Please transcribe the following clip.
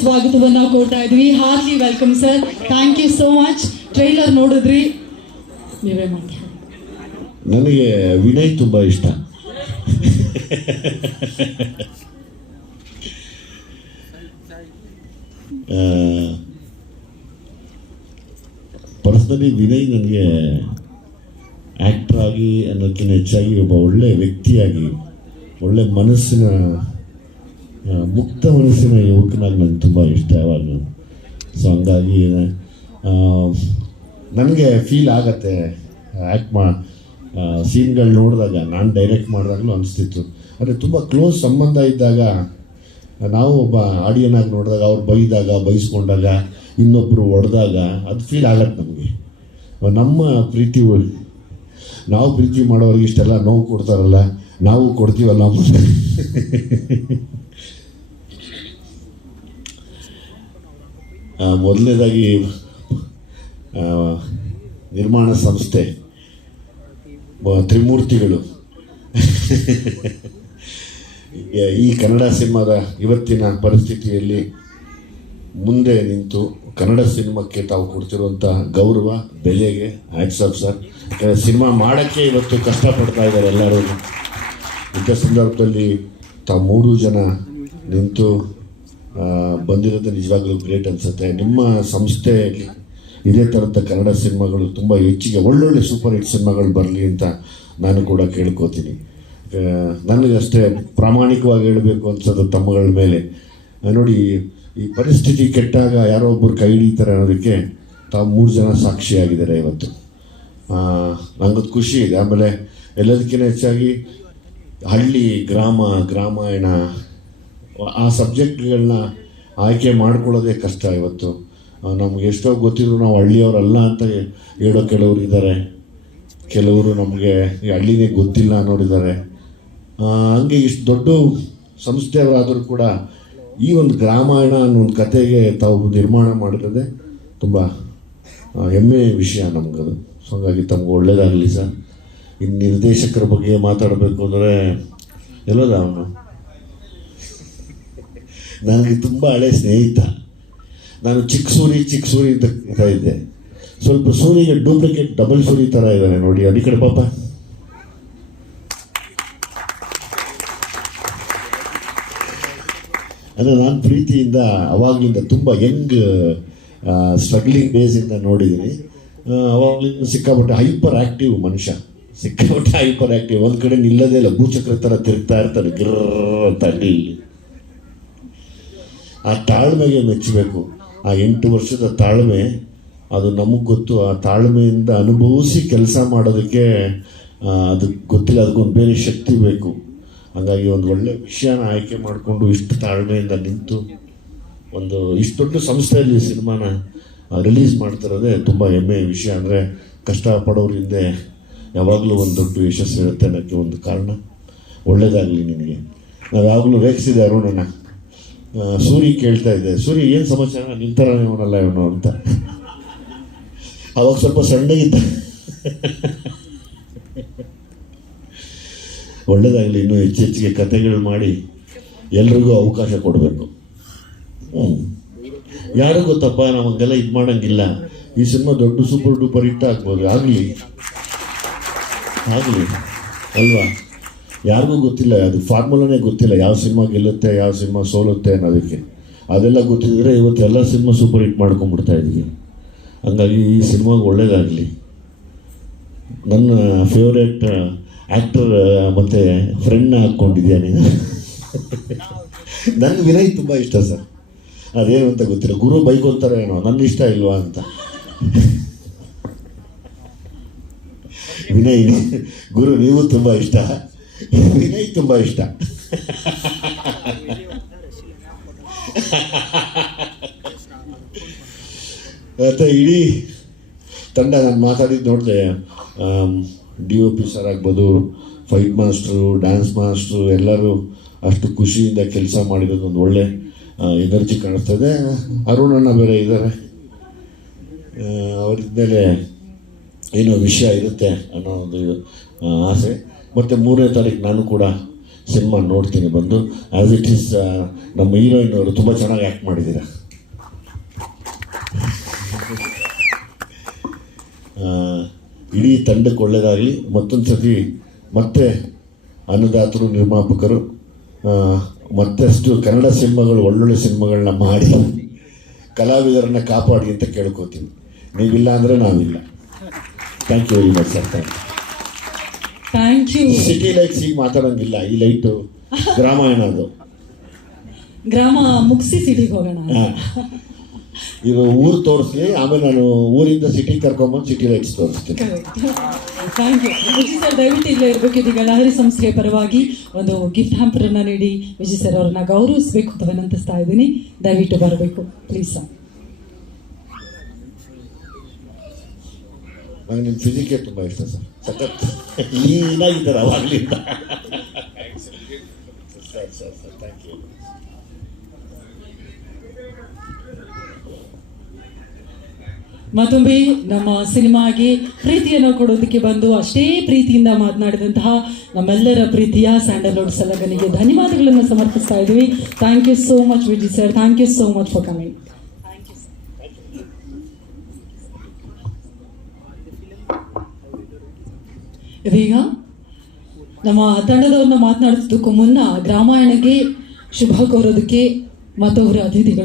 ಸ್ವಾಗತವನ್ನ ಕೊಡ್ತಾ ಇದ್ವಿ. ಹಾರ್ಲಿ welcome sir. Thank you so much. Trailer ನೋಡಿದ್ರಿ, ನೀವೇ ಮಾತಾಡಿ. ನನಗೆ ವಿನಯ್ ತುಂಬ ಇಷ್ಟ. ಪರ್ಸನಲಿ ವಿನಯ್ ನನಗೆ ಆ್ಯಕ್ಟರ್ ಆಗಿ ಅನ್ನೋದಕ್ಕಿಂತ ಹೆಚ್ಚಾಗಿ ಒಬ್ಬ ಒಳ್ಳೆಯ ವ್ಯಕ್ತಿಯಾಗಿ, ಒಳ್ಳೆ ಮನಸ್ಸಿನ ಮುಕ್ತ ಮನಸ್ಸಿನ ಯುವಕನಾಗಿ ನನಗೆ ತುಂಬ ಇಷ್ಟ ಯಾವಾಗ. ಸೊ ಹಂಗಾಗಿ ನನಗೆ ಫೀಲ್ ಆಗತ್ತೆ ಸೀನ್ಗಳು ನೋಡಿದಾಗ, ನಾನು ಡೈರೆಕ್ಟ್ ಮಾಡಿದಾಗಲೂ ಅನಿಸ್ತಿತ್ತು. ಅಂದರೆ ತುಂಬ ಕ್ಲೋಸ್ ಸಂಬಂಧ ಇದ್ದಾಗ, ನಾವು ಒಬ್ಬ ಆಡಿಯನ್ನಾಗಿ ನೋಡಿದಾಗ, ಅವ್ರು ಬೈಸ್ಕೊಂಡಾಗ, ಇನ್ನೊಬ್ಬರು ಹೊಡೆದಾಗ ಅದು ಫೀಲ್ ಆಗತ್ತೆ ನಮಗೆ. ನಮ್ಮ ಪ್ರೀತಿ, ನಾವು ಪ್ರೀತಿ ಮಾಡೋರಿಗೆ ಇಷ್ಟೆಲ್ಲ ನೋವು ಕೊಡ್ತಾರಲ್ಲ, ನಾವು ಕೊಡ್ತೀವಲ್ಲ. ಮೊದಲನೇದಾಗಿ ನಿರ್ಮಾಣ ಸಂಸ್ಥೆ ತ್ರಿಮೂರ್ತಿಗಳು ಈ ಕನ್ನಡ ಸಿನಿಮಾದ ಇವತ್ತಿನ ಪರಿಸ್ಥಿತಿಯಲ್ಲಿ ಮುಂದೆ ನಿಂತು ಕನ್ನಡ ಸಿನಿಮಾಕ್ಕೆ ತಾವು ಕೊಡ್ತಿರುವಂಥ ಗೌರವ, ಬೆಲೆಗೆ ಹ್ಯಾಟ್ಸ್ ಆಫ್ ಸರ್. ಸಿನಿಮಾ ಮಾಡೋಕ್ಕೆ ಇವತ್ತು ಕಷ್ಟಪಡ್ತಾ ಇದ್ದಾರೆ ಎಲ್ಲರೂ. ಇಂಥ ಸಂದರ್ಭದಲ್ಲಿ ತಾವು 3 ಜನ ನಿಂತು ಬಂದಿರೋದು ನಿಜವಾಗ್ಲೂ ಗ್ರೇಟ್ ಅನಿಸುತ್ತೆ. ನಿಮ್ಮ ಸಂಸ್ಥೆಯಲ್ಲಿ ಇದೇ ಥರದ ಕನ್ನಡ ಸಿನಿಮಾಗಳು ತುಂಬ ಹೆಚ್ಚಿಗೆ ಒಳ್ಳೊಳ್ಳೆ ಸೂಪರ್ ಹಿಟ್ ಸಿನಿಮಾಗಳು ಬರಲಿ ಅಂತ ನಾನು ಕೂಡ ಕೇಳ್ಕೋತೀನಿ. ನನಗಷ್ಟೇ ಪ್ರಾಮಾಣಿಕವಾಗಿ ಹೇಳಬೇಕು ಅನ್ಸೋದು ತಮ್ಮಗಳ ಮೇಲೆ. ನೋಡಿ, ಈ ಪರಿಸ್ಥಿತಿ ಕೆಟ್ಟಾಗ ಯಾರೋ ಒಬ್ಬರು ಕೈ ಹಿಡಿತಾರೆ ಅನ್ನೋದಕ್ಕೆ ತಾವು 3 ಜನ ಸಾಕ್ಷಿಯಾಗಿದ್ದಾರೆ ಇವತ್ತು. ನಂಗದು ಖುಷಿ ಇದೆ. ಆಮೇಲೆ ಎಲ್ಲದಕ್ಕಿಂತ ಹೆಚ್ಚಾಗಿ ಹಳ್ಳಿ, ಗ್ರಾಮಾಯಣ ಆ ಸಬ್ಜೆಕ್ಟ್ಗಳನ್ನ ಆಯ್ಕೆ ಮಾಡ್ಕೊಳ್ಳೋದೇ ಕಷ್ಟ ಇವತ್ತು. ನಮ್ಗೆ ಎಷ್ಟೋ ಗೊತ್ತಿದ್ರು ನಾವು ಹಳ್ಳಿಯವರಲ್ಲ ಅಂತ ಹೇಳೋ ಕೆಲವರು ಇದ್ದಾರೆ, ಕೆಲವರು ನಮಗೆ ಈ ಹಳ್ಳಿನೇ ಗೊತ್ತಿಲ್ಲ ಅನ್ನೋರಿದ್ದಾರೆ. ಹಂಗೆ ಇಷ್ಟು ದೊಡ್ಡ ಸಂಸ್ಥೆಯವರಾದರೂ ಕೂಡ ಈ ಒಂದು ಗ್ರಾಮಾಯಣ ಅನ್ನೋ ಒಂದು ಕತೆಗೆ ತಾವು ನಿರ್ಮಾಣ ಮಾಡಿರೋದೇ ತುಂಬ ಹೆಮ್ಮೆಯ ವಿಷಯ ನಮಗದು. ಸೊ ಹಾಗಾಗಿ ತಮ್ಗೆ ಒಳ್ಳೇದಾಗಲಿ ಸರ್. ಇನ್ನು ನಿರ್ದೇಶಕರ ಬಗ್ಗೆ ಮಾತಾಡಬೇಕು ಅಂದರೆ ಎಲ್ಲೋದ ಅವನು ನನಗೆ ತುಂಬ ಹಳೆ ಸ್ನೇಹಿತ. ನಾನು ಚಿಕ್ಕ ಸೂರಿ ಅಂತ ಇದ್ದೆ. ಸ್ವಲ್ಪ ಸೂರಿಗೆ ಡೂಪ್ಲಿಕೇಟ್ ಡಬಲ್ ಸೂರಿ ಥರ ಇದ್ದಾನೆ ನೋಡಿ, ಅದು ಈ ಕಡೆ ಪಾಪ. ಅಂದರೆ ನಾನು ಪ್ರೀತಿಯಿಂದ ಅವಾಗಲಿಂದ ತುಂಬ ಯಂಗ್ ಸ್ಟ್ರಗ್ಲಿಂಗ್ ಡೇಸಿಂದ ನೋಡಿದ್ದೀನಿ. ಅವಾಗಲಿಂದ ಸಿಕ್ಕಾಪಟ್ಟೆ ಹೈಪರ್ ಆ್ಯಕ್ಟಿವ್ ಮನುಷ್ಯ, ಸಿಕ್ಕಾಪಟ್ಟೆ ಹೈಪರ್ ಆ್ಯಕ್ಟಿವ್. ಒಂದು ಕಡೆ ನಿಲ್ಲದೇ ಇಲ್ಲ, ಭೂಚಕ್ರ ಥರ ತಿರುಗ್ತಾ ಇರ್ತಾರೆ ಗಿರ್ರ ಅಂತ. ಅಲ್ಲಿ ಆ ತಾಳ್ಮೆಗೆ ಮೆಚ್ಚಬೇಕು. ಆ 8 ವರ್ಷದ ತಾಳ್ಮೆ, ಅದು ನಮಗೆ ಗೊತ್ತು. ಆ ತಾಳ್ಮೆಯಿಂದ ಅನುಭವಿಸಿ ಕೆಲಸ ಮಾಡೋದಕ್ಕೆ ಅದಕ್ಕೆ ಗೊತ್ತಿಲ್ಲ, ಅದಕ್ಕೊಂದು ಬೇರೆ ಶಕ್ತಿ ಬೇಕು. ಹಾಗಾಗಿ ಒಂದು ಒಳ್ಳೆ ವಿಷಯನ ಆಯ್ಕೆ ಮಾಡಿಕೊಂಡು ಇಷ್ಟು ತಾಳ್ಮೆಯಿಂದ ನಿಂತು ಒಂದು ಇಷ್ಟು ದೊಡ್ಡ ಸಂಸ್ಥೆಯಲ್ಲಿ ಸಿನಿಮಾನ ರಿಲೀಸ್ ಮಾಡ್ತಿರೋದೇ ತುಂಬ ಹೆಮ್ಮೆಯ ವಿಷಯ. ಅಂದರೆ ಕಷ್ಟಪಡೋರ ಹಿಂದೆ ಯಾವಾಗಲೂ ಒಂದು ದೊಡ್ಡ ಯಶಸ್ಸು ಇರುತ್ತೆ ಅನ್ನೋಕ್ಕೆ ಒಂದು ಕಾರಣ. ಒಳ್ಳೆಯದಾಗಲಿ ನಿನಗೆ. ನಾವು ಯಾವಾಗಲೂ ರೇಗಿಸಿದೆ ಅರುಣನ. ಸೂರಿ ಕೇಳ್ತಾ ಇದ್ದೆ, ಸೂರಿ ಏನು ಸಮಾಚಾರ, ನಿಮ್ಮ ಥರ ಇವನಲ್ಲ ಇವನು ಅಂತ. ಅವಾಗ ಸ್ವಲ್ಪ ಸಣ್ಣಗಿದ್ದ. ಒಳ್ಳೆಯದಾಗಲಿ, ಇನ್ನೂ ಹೆಚ್ಚೆಚ್ಚಿಗೆ ಕಥೆಗಳು ಮಾಡಿ ಎಲ್ರಿಗೂ ಅವಕಾಶ ಕೊಡಬೇಕು. ಯಾರು ಗೊತ್ತಪ್ಪ, ನಮಗೆಲ್ಲ ಇದು ಮಾಡೋಂಗಿಲ್ಲ. ಈ ಸಿನಿಮಾ ದೊಡ್ಡ ಸೂಪರ್ ಡೂಪರ್ ಹಿಟ್ ಆಗ್ಬೋದು. ಆಗಲಿ ಅಲ್ವಾ? ಯಾರಿಗೂ ಗೊತ್ತಿಲ್ಲ, ಅದು ಫಾರ್ಮುಲಾನೇ ಗೊತ್ತಿಲ್ಲ, ಯಾವ ಸಿನಿಮಾ ಗೆಲ್ಲುತ್ತೆ, ಯಾವ ಸಿನಿಮಾ ಸೋಲುತ್ತೆ ಅನ್ನೋದಕ್ಕೆ. ಅದೆಲ್ಲ ಗೊತ್ತಿದ್ದರೆ ಇವತ್ತು ಎಲ್ಲ ಸಿನಿಮಾ ಸೂಪರ್ ಹಿಟ್ ಮಾಡ್ಕೊಂಡ್ಬಿಡ್ತಾ ಇದ್ದೀವಿ. ಹಂಗಾಗಿ ಈ ಸಿನಿಮಾಗೆ ಒಳ್ಳೇದಾಗಲಿ. ನನ್ನ ಫೇವ್ರೇಟ್ ಆ್ಯಕ್ಟರ್ ಮತ್ತು ಫ್ರೆಂಡ್ನ ಹಾಕ್ಕೊಂಡಿದ್ಯಾ ನೀನು. ನನಗೆ ವಿನಯ್ ತುಂಬ ಇಷ್ಟ ಸರ್. ಅದೇನು ಅಂತ ಗೊತ್ತಿಲ್ಲ, ಗುರು ಬೈಕೊಂತಾರೆ ಏನೋ, ನನ್ನ ಇಷ್ಟ ಇಲ್ವಾ ಅಂತ. ವಿನಯ್ ಗುರು ನೀವು ತುಂಬ ಇಷ್ಟ, ವಿನಯ್ ತುಂಬ ಇಷ್ಟ. ಮತ್ತು ಇಡೀ ತಂಡ ನಾನು ಮಾತಾಡಿದ್ದು ನೋಡಿದೆ. DOP ಸರ್ ಆಗ್ಬೋದು, ಫೈಟ್ ಮಾಸ್ಟ್ರು, ಡ್ಯಾನ್ಸ್ ಮಾಸ್ಟ್ರು ಎಲ್ಲರೂ ಅಷ್ಟು ಖುಷಿಯಿಂದ ಕೆಲಸ ಮಾಡಿರೋದು ಒಂದು ಒಳ್ಳೆ ಎನರ್ಜಿ ಕಾಣಿಸ್ತದೆ. ಅರುಣಣ್ಣ ಬೇರೆ ಇದ್ದಾರೆ, ಅವರಿದ್ಮೇಲೆ ಏನೋ ವಿಷಯ ಇರುತ್ತೆ ಅನ್ನೋ ಒಂದು ಆಸೆ. ಮತ್ತು 3ನೇ ತಾರೀಕು ನಾನು ಕೂಡ ಸಿನಿಮಾ ನೋಡ್ತೀನಿ ಬಂದು. ಆ್ಯಸ್ ಇಟ್ ಈಸ್ ನಮ್ಮ ಹೀರೋಯಿನ್ ಅವರು ತುಂಬ ಚೆನ್ನಾಗಿ ಆ್ಯಕ್ಟ್ ಮಾಡಿದ್ದೀರ. ಇಡೀ ತಂಡಕ್ಕೆ ಒಳ್ಳೆಯದಾಗಲಿ. ಮತ್ತೊಂದು ಸತಿ ಮತ್ತೆ ಅನ್ನದಾತರು, ನಿರ್ಮಾಪಕರು ಮತ್ತಷ್ಟು ಕನ್ನಡ ಸಿನಿಮಾಗಳು, ಒಳ್ಳೊಳ್ಳೆ ಸಿನಿಮಾಗಳನ್ನ ಮಾಡಿ ಕಲಾವಿದರನ್ನು ಕಾಪಾಡಿ ಅಂತ ಕೇಳ್ಕೊತೀನಿ. ನೀವಿಲ್ಲ ಅಂದರೆ ನಾವಿಲ್ಲ. Thank you very much sir. Thank you. City Lights ಈಗ ಮಾತಾಡೋಂಗಿಲ್ಲ, ಈ ಲೈಟು ಗ್ರಾಮಾಯಣ ಅದು. ಗ್ರಾಮ ಮುಗಿಸಿ ಸಿಟಿಗೆ ಹೋಗೋಣ. ಈಗ ಊರು ತೋರಿಸ್ಲಿ, ಆಮೇಲೆ ನಾನು ಊರಿಂದ ಸಿಟಿಗೆ ಕರ್ಕೊಂಬಂದು ಸಿಟಿ ಲೈಟ್ಸ್ ತೋರಿಸ್ತೀನಿ. Thank you Vijay sir. ದಯವಿಟ್ಟು ಇಲ್ಲೇ ಇರಬೇಕು. ಇದೀಗ ಲಹರಿ ಸಂಸ್ಥೆಯ ಪರವಾಗಿ ಒಂದು ಗಿಫ್ಟ್ ಹ್ಯಾಂಪರನ್ನು ನೀಡಿ ವಿಜಯ್ ಸರ್ ಅವ್ರನ್ನ ಗೌರವಿಸಬೇಕು ಅಂತ ವಿನಂತಿಸ್ತಾ ಇದ್ದೀನಿ. ದಯವಿಟ್ಟು ಬರಬೇಕು ಪ್ಲೀಸ್ ಸರ್. ನನಗೆ ನಿಮ್ಮ ಫಿಸಿಕೇ ತುಂಬ ಇಷ್ಟ ಸರ್. ಸಖತ್ ನೀನಾಗಿದ್ದಾರೆ ಅವಾಗಲಿಂದ. Sir sir sir thank you. ಮತ್ತೊಮ್ಮೆ ನಮ್ಮ ಸಿನಿಮಾಗೆ ಪ್ರೀತಿಯನ್ನು ಕೊಡೋದಕ್ಕೆ ಬಂದು ಅಷ್ಟೇ ಪ್ರೀತಿಯಿಂದ ಮಾತನಾಡಿದಂತಹ ನಮ್ಮೆಲ್ಲರ ಪ್ರೀತಿಯ ಸ್ಯಾಂಡಲ್ವುಡ್ ಸಲಗನಿಗೆ ಧನ್ಯವಾದಗಳನ್ನು ಸಮರ್ಪಿಸ್ತಾ ಇದ್ದೀವಿ. Thank you so much Vijay sir. Thank you so much for coming. ಇದೀಗ ನಮ್ಮ ತಂಡದವ್ರನ್ನ ಮಾತನಾಡಿಸೋದಕ್ಕೂ ಮುನ್ನ ಗ್ರಾಮಾಯಣಗೆ ಶುಭ ಕೋರೋದಕ್ಕೆ ಮತ್ತೊಬ್ಬರ ಅತಿಥಿಗಳು